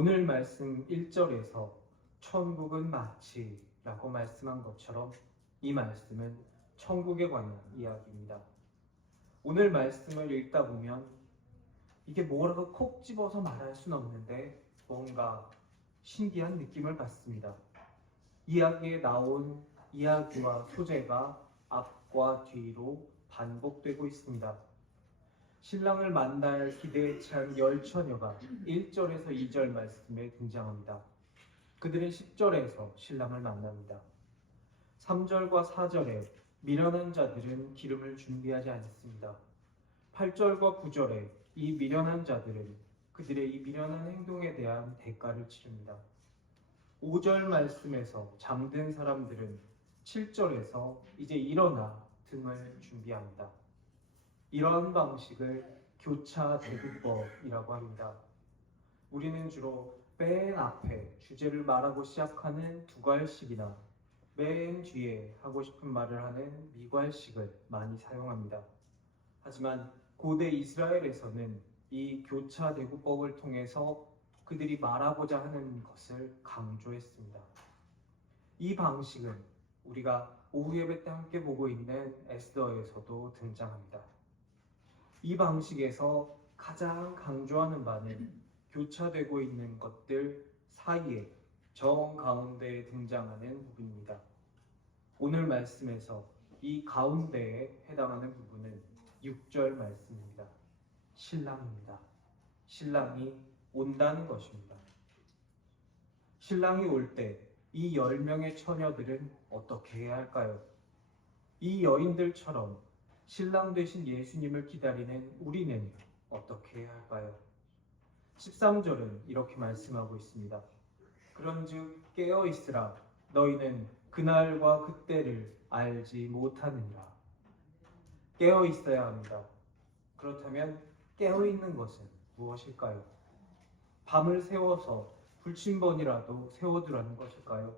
오늘 말씀 1절에서 천국은 마치라고 말씀한 것처럼 이 말씀은 천국에 관한 이야기입니다. 오늘 말씀을 읽다 보면 이게 뭐라고 콕 집어서 말할 수는 없는데 뭔가 신기한 느낌을 받습니다. 이야기에 나온 이야기와 소재가 앞과 뒤로 반복되고 있습니다. 신랑을 만날 기대에 찬 열처녀가 1절에서 2절 말씀에 등장합니다. 그들은 10절에서 신랑을 만납니다. 3절과 4절에 미련한 자들은 기름을 준비하지 않습니다. 8절과 9절에 이 미련한 자들은 그들의 이 미련한 행동에 대한 대가를 치릅니다. 5절 말씀에서 잠든 사람들은 7절에서 이제 일어나 등을 준비합니다. 이러한 방식을 교차 대두법이라고 합니다. 우리는 주로 맨 앞에 주제를 말하고 시작하는 두괄식이나 맨 뒤에 하고 싶은 말을 하는 미괄식을 많이 사용합니다. 하지만 고대 이스라엘에서는 이 교차 대두법을 통해서 그들이 말하고자 하는 것을 강조했습니다. 이 방식은 우리가 오후 예배 때 함께 보고 있는 에스더에서도 등장합니다. 이 방식에서 가장 강조하는 바는 교차되고 있는 것들 사이에 정 가운데에 등장하는 부분입니다. 오늘 말씀에서 이 가운데에 해당하는 부분은 6절 말씀입니다. 신랑입니다. 신랑이 온다는 것입니다. 신랑이 올 때 이 10명의 처녀들은 어떻게 해야 할까요? 이 여인들처럼 신랑 되신 예수님을 기다리는 우리는 어떻게 해야 할까요? 13절은 이렇게 말씀하고 있습니다. 그런즉 깨어있으라 너희는 그날과 그때를 알지 못하느니라. 깨어있어야 합니다. 그렇다면 깨어있는 것은 무엇일까요? 밤을 새워서 불침번이라도 세워두라는 것일까요?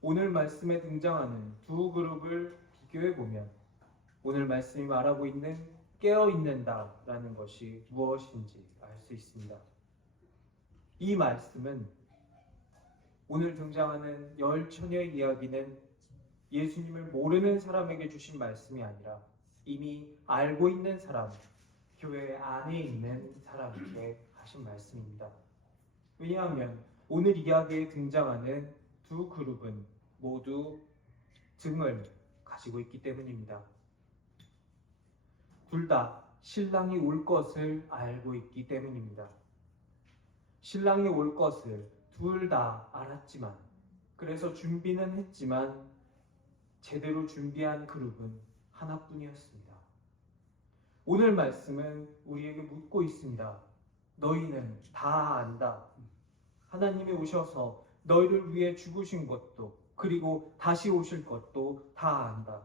오늘 말씀에 등장하는 두 그룹을 비교해보면 오늘 말씀이 말하고 있는 깨어있는다라는 것이 무엇인지 알 수 있습니다. 이 말씀은 오늘 등장하는 열처녀의 이야기는 예수님을 모르는 사람에게 주신 말씀이 아니라 이미 알고 있는 사람, 교회 안에 있는 사람에게 하신 말씀입니다. 왜냐하면 오늘 이야기에 등장하는 두 그룹은 모두 등을 가지고 있기 때문입니다. 둘 다 신랑이 올 것을 알고 있기 때문입니다. 신랑이 올 것을 둘 다 알았지만, 그래서 준비는 했지만 제대로 준비한 그룹은 하나뿐이었습니다. 오늘 말씀은 우리에게 묻고 있습니다. 너희는 다 안다. 하나님이 오셔서 너희를 위해 죽으신 것도 그리고 다시 오실 것도 다 안다.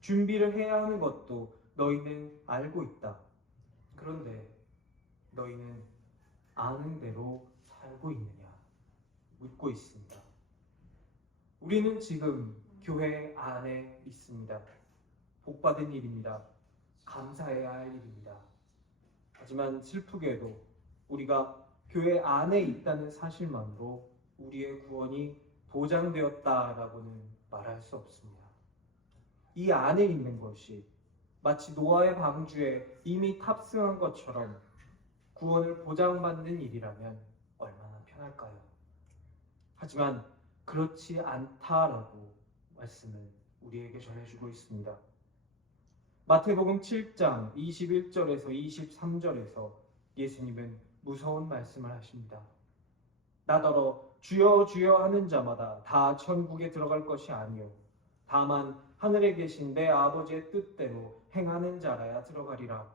준비를 해야 하는 것도 너희는 알고 있다. 그런데 너희는 아는 대로 살고 있느냐? 묻고 있습니다. 우리는 지금 교회 안에 있습니다. 복받은 일입니다. 감사해야 할 일입니다. 하지만 슬프게도 우리가 교회 안에 있다는 사실만으로 우리의 구원이 보장되었다라고는 말할 수 없습니다. 이 안에 있는 것이 마치 노아의 방주에 이미 탑승한 것처럼 구원을 보장받는 일이라면 얼마나 편할까요? 하지만 그렇지 않다라고 말씀을 우리에게 전해주고 있습니다. 마태복음 7장 21절에서 23절에서 예수님은 무서운 말씀을 하십니다. 나더러 주여 주여 하는 자마다 다 천국에 들어갈 것이 아니요 다만 하늘에 계신 내 아버지의 뜻대로 행하는 자라야 들어가리라.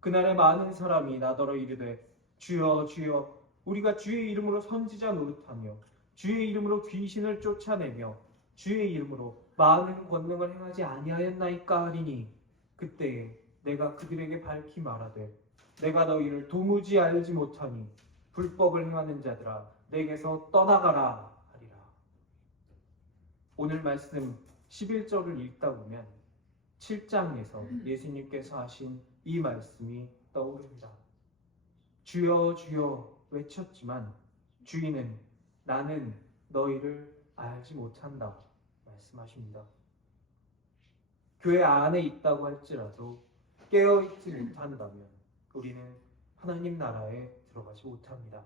그날에 많은 사람이 나더러 이르되 주여 주여 우리가 주의 이름으로 선지자 노릇하며 주의 이름으로 귀신을 쫓아내며 주의 이름으로 많은 권능을 행하지 아니하였나이까 하리니 그때에 내가 그들에게 밝히 말하되 내가 너희를 도무지 알지 못하니 불법을 행하는 자들아 내게서 떠나가라 하리라. 오늘 말씀 11절을 읽다 보면 7장에서 예수님께서 하신 이 말씀이 떠오릅니다. 주여 주여 외쳤지만 주인은 나는 너희를 알지 못한다 말씀하십니다. 교회 안에 있다고 할지라도 깨어있지 못한다면 우리는 하나님 나라에 들어가지 못합니다.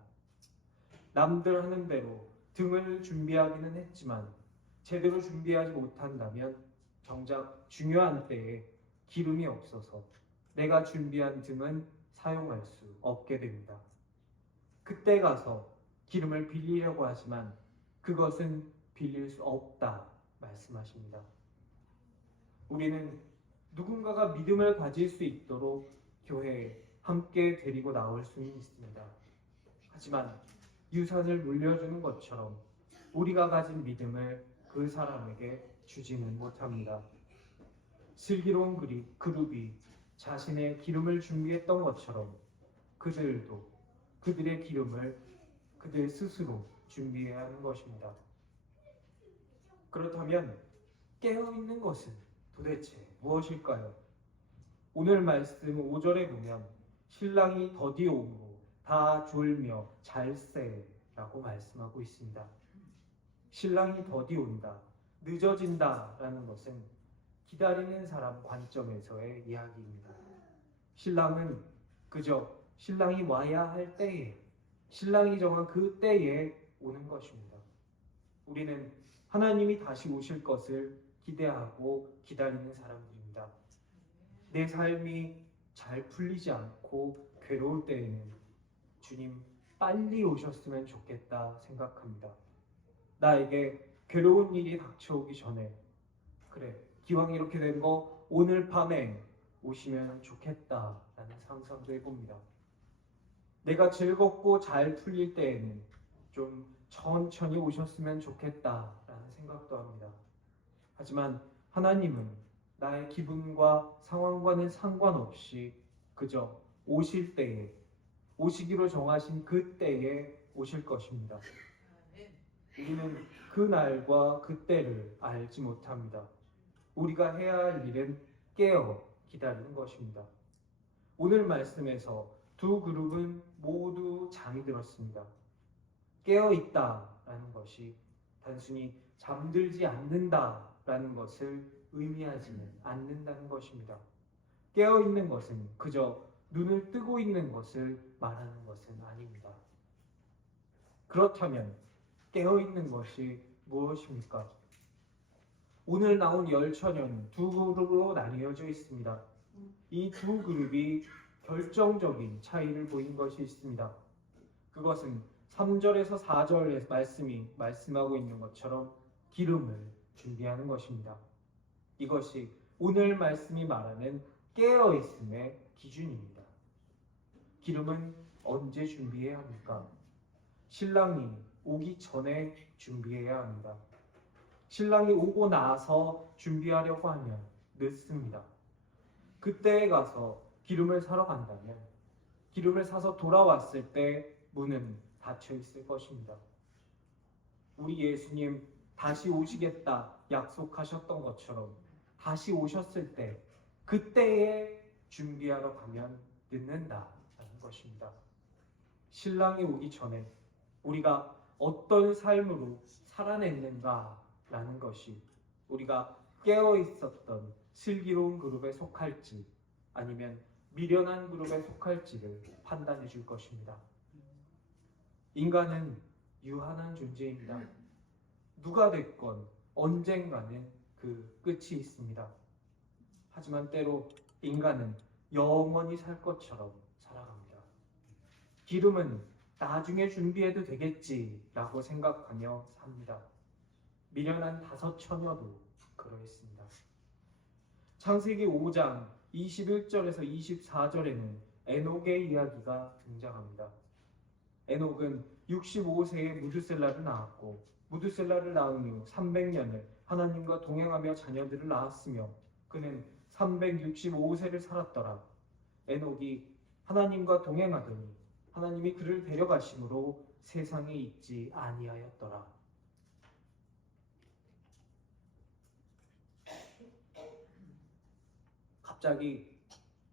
남들 하는 대로 등을 준비하기는 했지만 제대로 준비하지 못한다면 정작 중요한 때에 기름이 없어서 내가 준비한 등은 사용할 수 없게 됩니다. 그때 가서 기름을 빌리려고 하지만 그것은 빌릴 수 없다 말씀하십니다. 우리는 누군가가 믿음을 가질 수 있도록 교회에 함께 데리고 나올 수는 있습니다. 하지만 유산을 물려주는 것처럼 우리가 가진 믿음을 그 사람에게 주지는 못합니다. 슬기로운 그룹이 자신의 기름을 준비했던 것처럼 그들도 그들의 기름을 그들 스스로 준비해야 하는 것입니다. 그렇다면 깨어있는 것은 도대체 무엇일까요? 오늘 말씀 5절에 보면 신랑이 더디 오므로 다 졸며 잘세라고 말씀하고 있습니다. 신랑이 더디 온다, 늦어진다 라는 것은 기다리는 사람 관점에서의 이야기입니다. 신랑은 그저 신랑이 와야 할 때에, 신랑이 정한 그 때에 오는 것입니다. 우리는 하나님이 다시 오실 것을 기대하고 기다리는 사람들입니다. 내 삶이 잘 풀리지 않고 괴로울 때에는 주님 빨리 오셨으면 좋겠다 생각합니다. 나에게 괴로운 일이 닥쳐오기 전에 그래 기왕 이렇게 된 거 오늘 밤에 오시면 좋겠다라는 상상도 해봅니다. 내가 즐겁고 잘 풀릴 때에는 좀 천천히 오셨으면 좋겠다라는 생각도 합니다. 하지만 하나님은 나의 기분과 상황과는 상관없이 그저 오실 때에, 오시기로 정하신 그 때에 오실 것입니다. 우리는 그 날과 그 때를 알지 못합니다. 우리가 해야 할 일은 깨어 기다리는 것입니다. 오늘 말씀에서 두 그룹은 모두 잠이 들었습니다. 깨어 있다라는 것이 단순히 잠들지 않는다라는 것을 의미하지는 않는다는 것입니다. 깨어 있는 것은 그저 눈을 뜨고 있는 것을 말하는 것은 아닙니다. 그렇다면 깨어 있는 것이 무엇입니까? 오늘 나온 열처녀는 두 그룹으로 나뉘어져 있습니다. 이 두 그룹이 결정적인 차이를 보인 것이 있습니다. 그것은 3절에서 4절의 말씀이 말씀하고 있는 것처럼 기름을 준비하는 것입니다. 이것이 오늘 말씀이 말하는 깨어있음의 기준입니다. 기름은 언제 준비해야 합니까? 신랑이 오기 전에 준비해야 합니다. 신랑이 오고 나서 준비하려고 하면 늦습니다. 그때에 가서 기름을 사러 간다면 기름을 사서 돌아왔을 때 문은 닫혀 있을 것입니다. 우리 예수님 다시 오시겠다 약속하셨던 것처럼 다시 오셨을 때 그때에 준비하러 가면 늦는다라는 것입니다. 신랑이 오기 전에 우리가 어떤 삶으로 살아냈는가라는 것이 우리가 깨어 있었던 슬기로운 그룹에 속할지 아니면 미련한 그룹에 속할지를 판단해 줄 것입니다. 인간은 유한한 존재입니다. 누가 됐건 언젠가는 그 끝이 있습니다. 하지만 때로 인간은 영원히 살 것처럼 살아갑니다. 기름은 나중에 준비해도 되겠지라고 생각하며 삽니다. 미련한 5 처녀도 그러했습니다. 창세기 5장 21절에서 24절에는 에녹의 이야기가 등장합니다. 에녹은 65세에 무드셀라를 낳았고 무드셀라를 낳은 후 300년을 하나님과 동행하며 자녀들을 낳았으며 그는 365세를 살았더라. 에녹이 하나님과 동행하더니 하나님이 그를 데려가심으로 세상에 있지 아니하였더라. 갑자기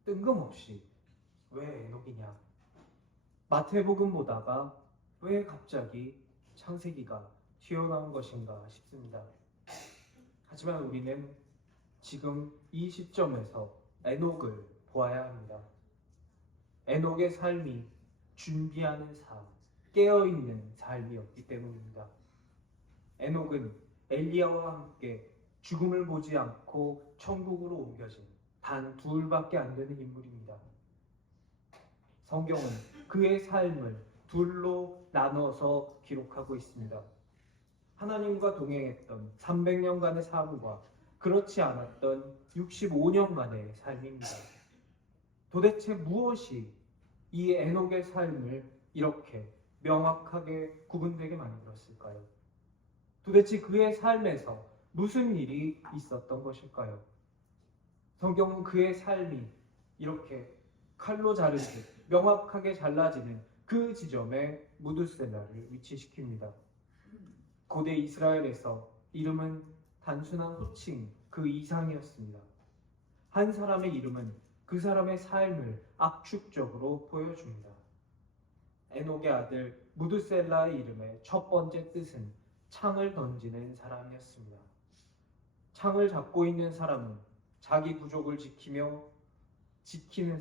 뜬금없이 왜 에녹이냐? 마태복음 보다가 왜 갑자기 창세기가 튀어나온 것인가 싶습니다. 하지만 우리는 지금 이 시점에서 에녹을 보아야 합니다. 에녹의 삶이 준비하는 삶, 깨어있는 삶이었기 때문입니다. 에녹은 엘리야와 함께 죽음을 보지 않고 천국으로 옮겨진 단 둘밖에 안 되는 인물입니다. 성경은 그의 삶을 둘로 나눠서 기록하고 있습니다. 하나님과 동행했던 300년간의 삶과 그렇지 않았던 65년간의 삶입니다. 도대체 무엇이 이 에녹의 삶을 이렇게 명확하게 구분되게 만들었을까요? 도대체 그의 삶에서 무슨 일이 있었던 것일까요? 성경은 그의 삶이 이렇게 칼로 자르듯 명확하게 잘라지는 그 지점에 무드셀라를 위치시킵니다. 고대 이스라엘에서 이름은 단순한 호칭 그 이상이었습니다. 한 사람의 이름은 그 사람의 삶을 압축적으로 보여줍니다. 에녹의 아들 무드셀라의 이름의 첫 번째 뜻은 창을 던지는 사람이었습니다. 창을 잡고 있는 사람은 자기 부족을 지키는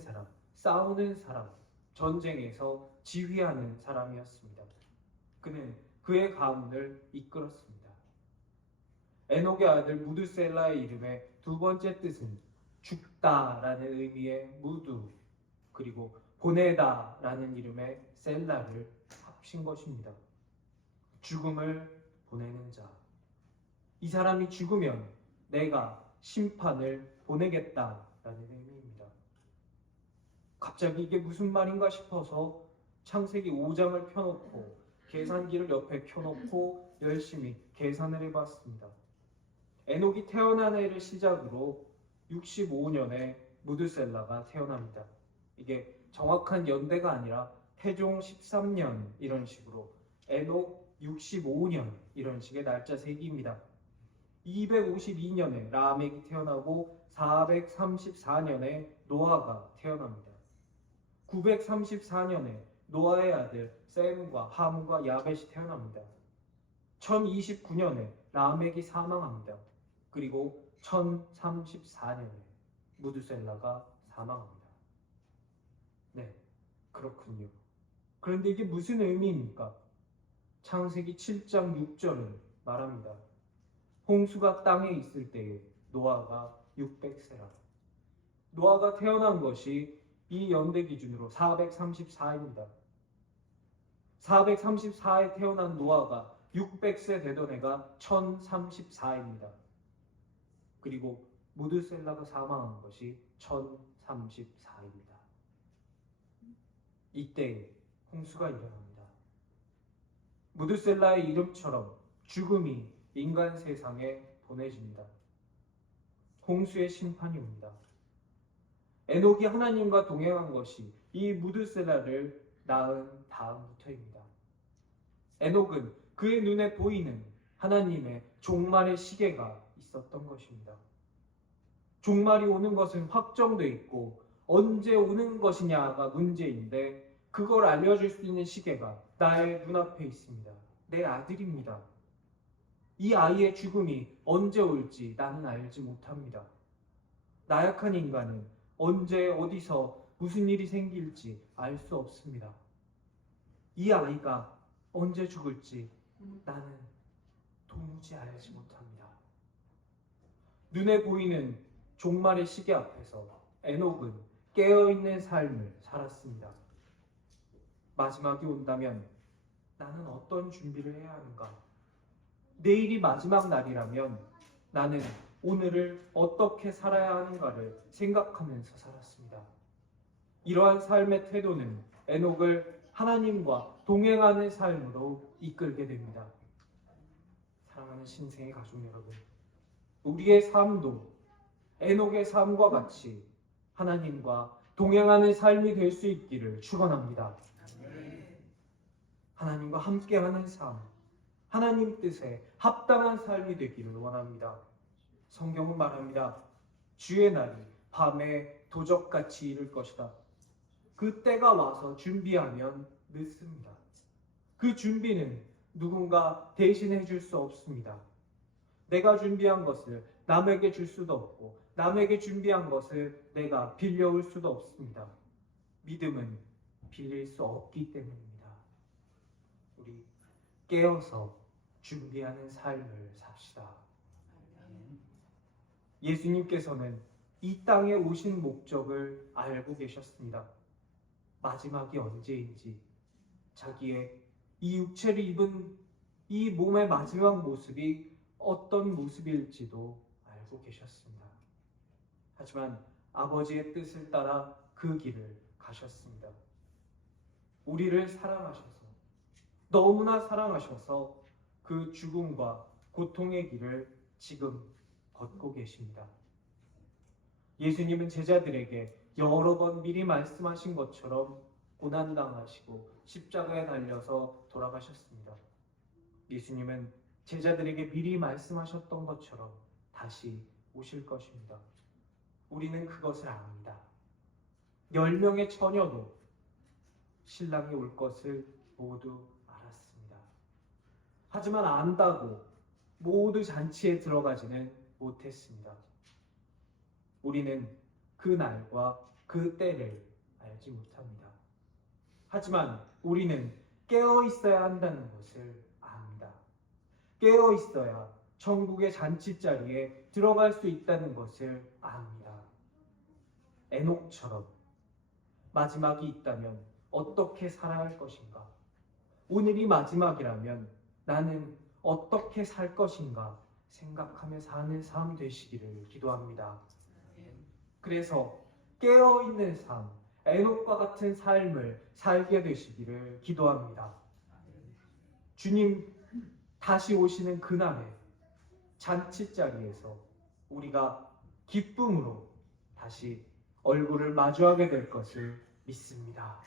사람, 싸우는 사람, 전쟁에서 지휘하는 사람이었습니다. 그는 그의 가문을 이끌었습니다. 에녹의 아들 무드셀라의 이름의 두 번째 뜻은 죽다라는 의미의 무드, 그리고 보내다라는 이름의 셀라를 합친 것입니다. 죽음을 보내는 자. 이 사람이 죽으면 내가 심판을 보내겠다라는 의미입니다. 갑자기 이게 무슨 말인가 싶어서 창세기 5장을 펴놓고 계산기를 옆에 켜놓고 열심히 계산을 해봤습니다. 에녹이 태어난 해를 시작으로 65년에 무드셀라가 태어납니다. 이게 정확한 연대가 아니라 태종 13년 이런 식으로 에녹 65년 이런 식의 날짜 세기입니다. 252년에 라멕이 태어나고 434년에 노아가 태어납니다. 934년에 노아의 아들 셈과 함과 야벳이 태어납니다. 1029년에 라멕이 사망합니다. 그리고 1034년에 무드셀라가 사망합니다. 네, 그렇군요. 그런데 이게 무슨 의미입니까? 창세기 7장 6절은 말합니다. 홍수가 땅에 있을 때에 노아가 600세라. 노아가 태어난 것이 이 연대 기준으로 434입니다. 434에 태어난 노아가 600세 되던 해가 1034입니다. 그리고 무드셀라가 사망한 것이 1034입니다. 이때 홍수가 일어납니다. 무드셀라의 이름처럼 죽음이 인간 세상에 보내집니다. 홍수의 심판이 옵니다. 에녹이 하나님과 동행한 것이 이 무드셀라를 낳은 다음부터입니다. 에녹은 그의 눈에 보이는 하나님의 종말의 시계가 있었던 것입니다. 종말이 오는 것은 확정돼 있고 언제 오는 것이냐가 문제인데 그걸 알려줄 수 있는 시계가 나의 눈앞에 있습니다. 내 아들입니다. 이 아이의 죽음이 언제 올지 나는 알지 못합니다. 나약한 인간은 언제 어디서 무슨 일이 생길지 알 수 없습니다. 이 아이가 언제 죽을지 나는 도무지 알지 못합니다. 눈에 보이는 종말의 시계 앞에서 에녹은 깨어있는 삶을 살았습니다. 마지막이 온다면 나는 어떤 준비를 해야 하는가? 내일이 마지막 날이라면 나는 오늘을 어떻게 살아야 하는가를 생각하면서 살았습니다. 이러한 삶의 태도는 에녹을 하나님과 동행하는 삶으로 이끌게 됩니다. 사랑하는 신생의 가족 여러분, 우리의 삶도 에녹의 삶과 같이 하나님과 동행하는 삶이 될 수 있기를 축원합니다. 하나님과 함께하는 삶, 하나님 뜻에 합당한 삶이 되기를 원합니다. 성경은 말합니다. 주의 날이 밤에 도적같이 이를 것이다. 그 때가 와서 준비하면 늦습니다. 그 준비는 누군가 대신해 줄 수 없습니다. 내가 준비한 것을 남에게 줄 수도 없고 남에게 준비한 것을 내가 빌려올 수도 없습니다. 믿음은 빌릴 수 없기 때문입니다. 우리 깨어서 준비하는 삶을 삽시다. 예수님께서는 이 땅에 오신 목적을 알고 계셨습니다. 마지막이 언제인지, 자기의 이 육체를 입은 이 몸의 마지막 모습이 어떤 모습일지도 알고 계셨습니다. 하지만 아버지의 뜻을 따라 그 길을 가셨습니다. 우리를 사랑하셔서, 너무나 사랑하셔서 그 죽음과 고통의 길을 지금 걷고 계십니다. 예수님은 제자들에게 여러 번 미리 말씀하신 것처럼 고난당하시고 십자가에 달려서 돌아가셨습니다. 예수님은 제자들에게 미리 말씀하셨던 것처럼 다시 오실 것입니다. 우리는 그것을 압니다. 10명의 처녀도 신랑이 올 것을 모두 알았습니다. 하지만 안다고 모두 잔치에 들어가지는 못했습니다. 우리는 그 날과 그 때를 알지 못합니다. 하지만 우리는 깨어 있어야 한다는 것을 압니다. 깨어 있어야 천국의 잔치자리에 들어갈 수 있다는 것을 압니다. 에녹처럼 마지막이 있다면 어떻게 살아야 할 것인가? 오늘이 마지막이라면 나는 어떻게 살 것인가 생각하며 사는 삶 되시기를 기도합니다. 그래서 깨어있는 삶, 에녹과 같은 삶을 살게 되시기를 기도합니다. 주님 다시 오시는 그날에 잔치자리에서 우리가 기쁨으로 다시 얼굴을 마주하게 될 것을 믿습니다.